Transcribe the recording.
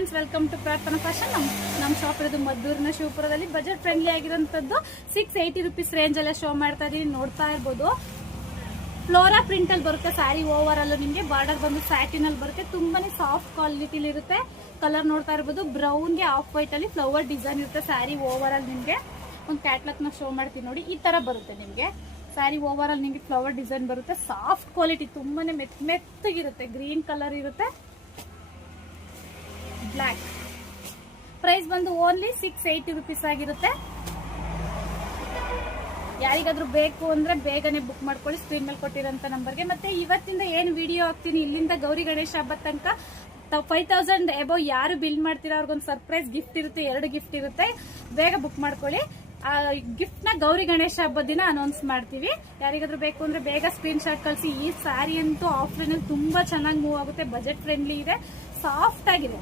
Friends, welcome to ಪ್ರಾರ್ಥನಾ fashion. ನಮ್ಮ shop ಇರೋದು ಮದ್ದೂರಿನ ಶಿವಪುರದಲ್ಲಿ. ಬಜೆಟ್ ಫ್ರೆಂಡ್ಲಿ ಆಗಿರೋಂಥದ್ದು 680 ರುಪೀಸ್ ರೇಂಜ್ ಎಲ್ಲ ಶೋ ಮಾಡ್ತಾ ಇದೀನಿ. ನೋಡ್ತಾ ಇರ್ಬೋದು, ಫ್ಲೋರಾ ಪ್ರಿಂಟ್ ಅಲ್ಲಿ ಬರುತ್ತೆ ಸ್ಯಾರಿ. ಓವರ್ ಅಲ್ಲೂ ನಿಮಗೆ ಬಾರ್ಡರ್ ಬಂದು ಸ್ಯಾಟಿನ್ ಅಲ್ಲಿ ಬರುತ್ತೆ. ತುಂಬಾನೇ ಸಾಫ್ಟ್ ಕ್ವಾಲಿಟಿಲಿ ಇರುತ್ತೆ. ಕಲರ್ ನೋಡ್ತಾ ಇರ್ಬೋದು, ಬ್ರೌನ್ ಗೆ ಆಫ್ ವೈಟ್ ಅಲ್ಲಿ ಫ್ಲವರ್ ಡಿಸೈನ್ ಇರುತ್ತೆ. ಸ್ಯಾರಿ ಓವರ್ ಅಲ್ಲಿ ನಿಮಗೆ ಒಂದು ಕ್ಯಾಟ್ಲಾಗ್ ನ ಶೋ ಮಾಡ್ತೀನಿ ನೋಡಿ. ಈ ತರ ಬರುತ್ತೆ ನಿಮಗೆ ಸ್ಯಾರಿ. ಓವರ್ ಅಲ್ಲಿ ನಿಮಗೆ ಫ್ಲವರ್ ಡಿಸೈನ್ ಬರುತ್ತೆ. ಸಾಫ್ಟ್ ಕ್ವಾಲಿಟಿ, ತುಂಬಾನೇ ಮೆತ್ತಗಿರುತ್ತೆ. ಗ್ರೀನ್ ಕಲರ್ ಇರುತ್ತೆ. ಬ್ಲಾಕ್ ಪ್ರೈಸ್ ಬಂದು ಓನ್ಲಿ 680 ರುಪೀಸ್ ಆಗಿರುತ್ತೆ. ಯಾರಿಗಾದ್ರೂ ಬೇಕು ಅಂದ್ರೆ ಬೇಗನೆ ಬುಕ್ ಮಾಡ್ಕೊಳ್ಳಿ ಸ್ಕ್ರೀನ್ ಮೇಲೆ ಕೊಟ್ಟಿರೋಂಥ ನಂಬರ್ಗೆ. ಮತ್ತೆ ಇವತ್ತಿಂದ ಏನ್ ವಿಡಿಯೋ ಹಾಕ್ತೀನಿ, ಇಲ್ಲಿಂದ ಗೌರಿ ಗಣೇಶ ಹಬ್ಬದ ತನಕ 5000 ಎಬೋ ಯಾರು ಬಿಲ್ ಮಾಡ್ತೀರಾ ಅವ್ರಿಗೊಂದು ಸರ್ಪ್ರೈಸ್ ಗಿಫ್ಟ್ ಇರುತ್ತೆ. 2 ಗಿಫ್ಟ್ ಇರುತ್ತೆ. ಬೇಗ ಬುಕ್ ಮಾಡ್ಕೊಳ್ಳಿ. ಆ ಗಿಫ್ಟ್ ನ ಗೌರಿ ಗಣೇಶ ಹಬ್ಬದ ದಿನ ಅನೌನ್ಸ್ ಮಾಡ್ತೀವಿ. ಯಾರಿಗಾದ್ರೂ ಬೇಕು ಅಂದ್ರೆ ಬೇಗ ಸ್ಕ್ರೀನ್ ಶಾಟ್ ಕಳಿಸಿ. ಈ ಸ್ಯಾರಿ ಅಂತೂ ಆಫ್ಲೈನ್ ಅಲ್ಲಿ ತುಂಬಾ ಚೆನ್ನಾಗಿ ಮೂವ್ ಆಗುತ್ತೆ. ಬಜೆಟ್ ಫ್ರೆಂಡ್ಲಿ ಇದೆ, ಸಾಫ್ಟ್ ಆಗಿದೆ.